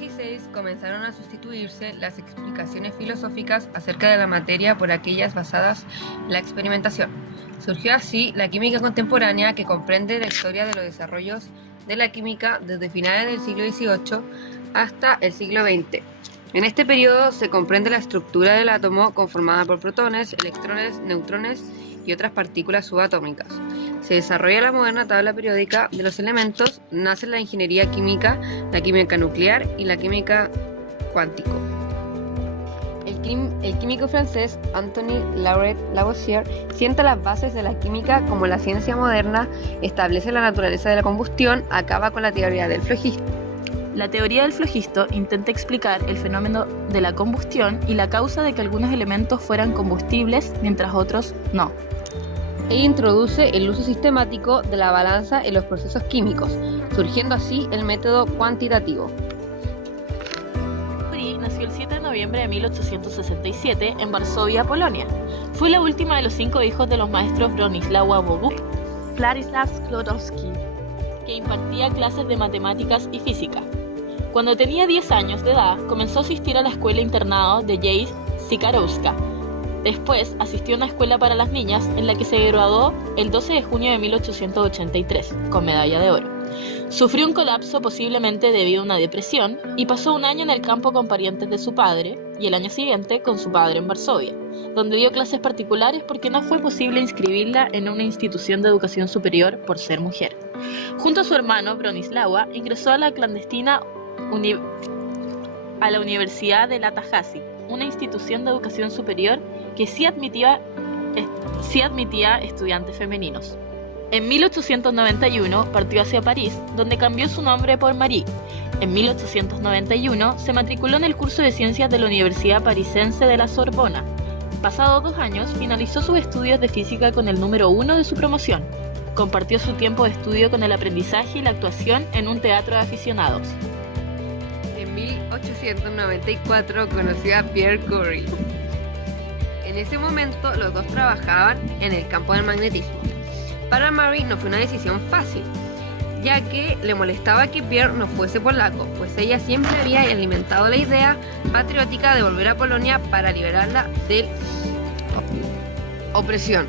XVI comenzaron a sustituirse las explicaciones filosóficas acerca de la materia por aquellas basadas en la experimentación. Surgió así la química contemporánea, que comprende la historia de los desarrollos de la química desde finales del siglo XVIII hasta el siglo XX. En este periodo se comprende la estructura del átomo, conformada por protones, electrones, neutrones y otras partículas subatómicas. Se desarrolla la moderna tabla periódica de los elementos, nace la ingeniería química, la química nuclear y la química cuántico. El químico francés Antoine Lavoisier sienta las bases de la química como la ciencia moderna, establece la naturaleza de la combustión, acaba con la teoría del flogisto. La teoría del flogisto intenta explicar el fenómeno de la combustión y la causa de que algunos elementos fueran combustibles mientras otros no. E introduce el uso sistemático de la balanza en los procesos químicos, surgiendo así el método cuantitativo. Curie nació el 7 de noviembre de 1867 en Varsovia, Polonia. Fue la última de los 5 hijos de los maestros Bronisława Boguk y Władysław Sklodowski, que impartía clases de matemáticas y física. Cuando tenía 10 años de edad, comenzó a asistir a la escuela internado de Jayce Sikorska. Después asistió a una escuela para las niñas en la que se graduó el 12 de junio de 1883, con medalla de oro. Sufrió un colapso posiblemente debido a una depresión y pasó un año en el campo con parientes de su padre y el año siguiente con su padre en Varsovia, donde dio clases particulares porque no fue posible inscribirla en una institución de educación superior por ser mujer. Junto a su hermano Bronisława ingresó a la clandestina a la Universidad de la Tallahassee, una institución de educación superior que sí admitía estudiantes femeninos. En 1891 partió hacia París, donde cambió su nombre por Marie. En 1891 se matriculó en el curso de ciencias de la Universidad Parisense de la Sorbona. Pasados 2 años, finalizó sus estudios de física con el número 1 de su promoción. Compartió su tiempo de estudio con el aprendizaje y la actuación en un teatro de aficionados. En 1894 conoció a Pierre Curie. En ese momento los dos trabajaban en el campo del magnetismo. Para Marie no fue una decisión fácil, ya que le molestaba que Pierre no fuese polaco, pues ella siempre había alimentado la idea patriótica de volver a Polonia para liberarla de opresión.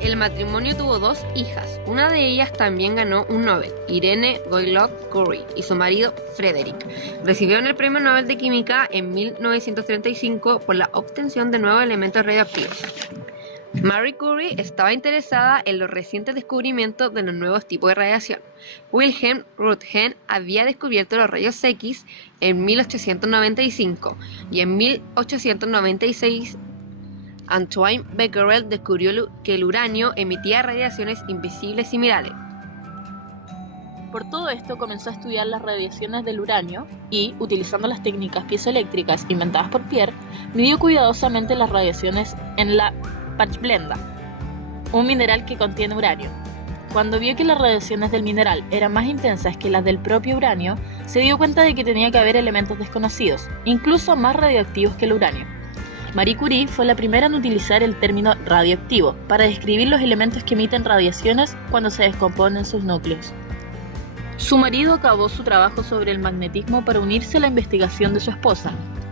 El matrimonio tuvo 2 hijas, una de ellas también ganó un Nobel, Irene Goilock-Curie, y su marido Frederick. Recibieron el Premio Nobel de Química en 1935 por la obtención de nuevos elementos radioactivos. Marie Curie estaba interesada en los recientes descubrimientos de los nuevos tipos de radiación. Wilhelm Röntgen había descubierto los rayos X en 1895 y en 1896 Antoine Becquerel descubrió que el uranio emitía radiaciones invisibles similares. Por todo esto comenzó a estudiar las radiaciones del uranio y, utilizando las técnicas piezoeléctricas inventadas por Pierre, midió cuidadosamente las radiaciones en la pachblenda, un mineral que contiene uranio. Cuando vio que las radiaciones del mineral eran más intensas que las del propio uranio, se dio cuenta de que tenía que haber elementos desconocidos, incluso más radioactivos que el uranio. Marie Curie fue la primera en utilizar el término radioactivo para describir los elementos que emiten radiaciones cuando se descomponen sus núcleos. Su marido acabó su trabajo sobre el magnetismo para unirse a la investigación de su esposa,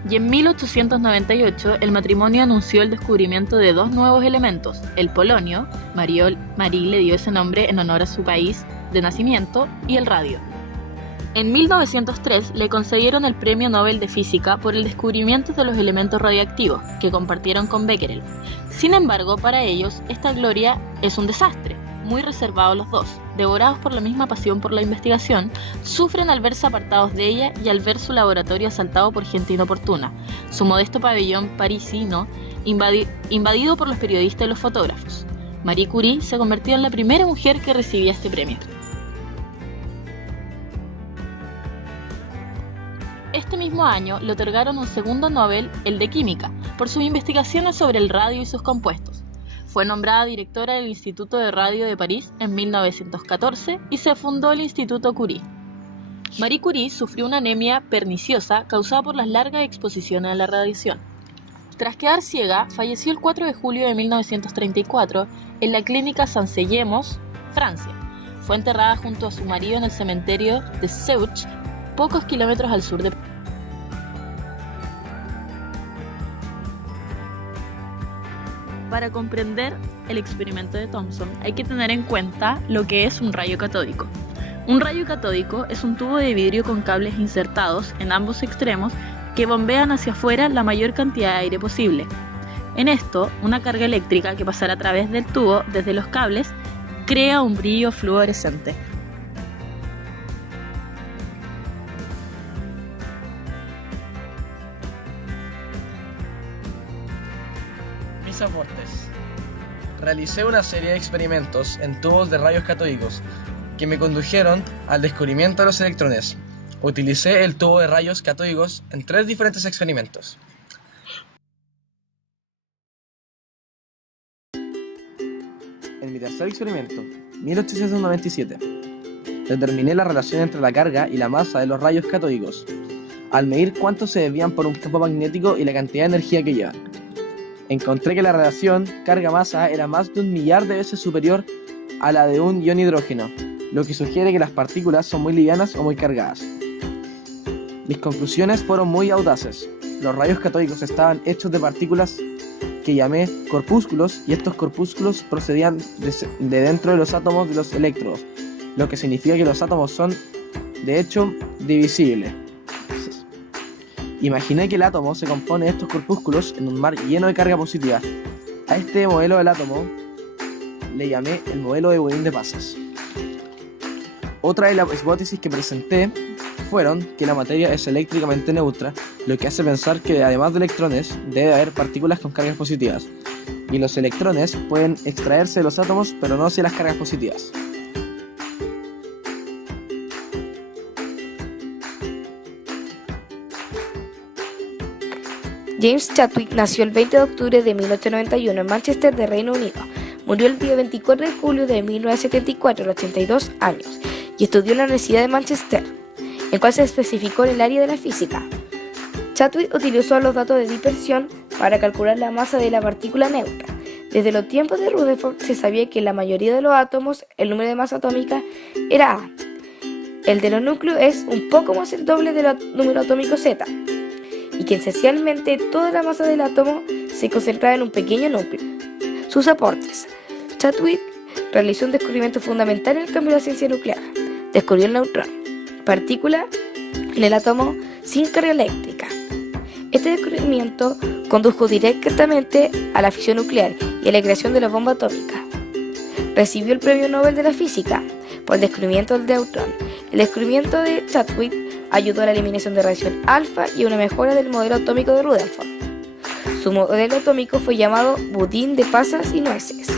y en 1898 el matrimonio anunció el descubrimiento de 2 nuevos elementos, el polonio, Marie le dio ese nombre en honor a su país de nacimiento, y el radio. En 1903 le concedieron el Premio Nobel de Física por el descubrimiento de los elementos radioactivos, que compartieron con Becquerel. Sin embargo, para ellos, esta gloria es un desastre. Muy reservados los dos, devorados por la misma pasión por la investigación, sufren al verse apartados de ella y al ver su laboratorio asaltado por gente inoportuna, su modesto pabellón parisino invadido por los periodistas y los fotógrafos. Marie Curie se convirtió en la primera mujer que recibía este premio. Este mismo año le otorgaron un segundo Nobel, el de Química, por sus investigaciones sobre el radio y sus compuestos. Fue nombrada directora del Instituto de Radio de París en 1914 y se fundó el Instituto Curie. Marie Curie sufrió una anemia perniciosa causada por las largas exposiciones a la radiación. Tras quedar ciega, falleció el 4 de julio de 1934 en la clínica Saint-Séyemos, Francia. Fue enterrada junto a su marido en el cementerio de Seuch, pocos kilómetros al sur de... Para comprender el experimento de Thomson hay que tener en cuenta lo que es un rayo catódico. Un rayo catódico es un tubo de vidrio con cables insertados en ambos extremos que bombean hacia afuera la mayor cantidad de aire posible. En esto, una carga eléctrica que pasará a través del tubo desde los cables crea un brillo fluorescente. Mis aportes. Realicé una serie de experimentos en tubos de rayos catódicos que me condujeron al descubrimiento de los electrones. Utilicé el tubo de rayos catódicos en 3 diferentes experimentos. En mi tercer experimento, 1897, determiné la relación entre la carga y la masa de los rayos catódicos, al medir cuánto se desvían por un campo magnético y la cantidad de energía que llevan. Encontré que la relación carga-masa era más de 1 millar de veces superior a la de un ion hidrógeno, lo que sugiere que las partículas son muy livianas o muy cargadas. Mis conclusiones fueron muy audaces. Los rayos catódicos estaban hechos de partículas que llamé corpúsculos, y estos corpúsculos procedían de dentro de los átomos de los electrodos, lo que significa que los átomos son, de hecho, divisibles. Imaginé que el átomo se compone de estos corpúsculos en un mar lleno de carga positiva. A este modelo del átomo le llamé el modelo de budín de pasas. Otra de las hipótesis que presenté fueron que la materia es eléctricamente neutra, lo que hace pensar que además de electrones debe haber partículas con cargas positivas, y los electrones pueden extraerse de los átomos pero no de las cargas positivas. James Chadwick nació el 20 de octubre de 1891 en Manchester, de Reino Unido. Murió el día 24 de julio de 1974 a los 82 años y estudió en la Universidad de Manchester, en cual se especificó en el área de la física. Chadwick utilizó los datos de dispersión para calcular la masa de la partícula neutra. Desde los tiempos de Rutherford se sabía que en la mayoría de los átomos el número de masa atómica era A. El de los núcleos es un poco más el doble del número atómico Z, y que esencialmente toda la masa del átomo se concentraba en un pequeño núcleo. Sus aportes. Chadwick realizó un descubrimiento fundamental en el campo de la ciencia nuclear. Descubrió el neutrón, partícula en el átomo sin carga eléctrica. Este descubrimiento condujo directamente a la fisión nuclear y a la creación de la bomba atómica. Recibió el Premio Nobel de la Física por el descubrimiento del neutrón. El descubrimiento de Chadwick ayudó a la eliminación de radiación alfa y a una mejora del modelo atómico de Rutherford. Su modelo atómico fue llamado budín de pasas y nueces.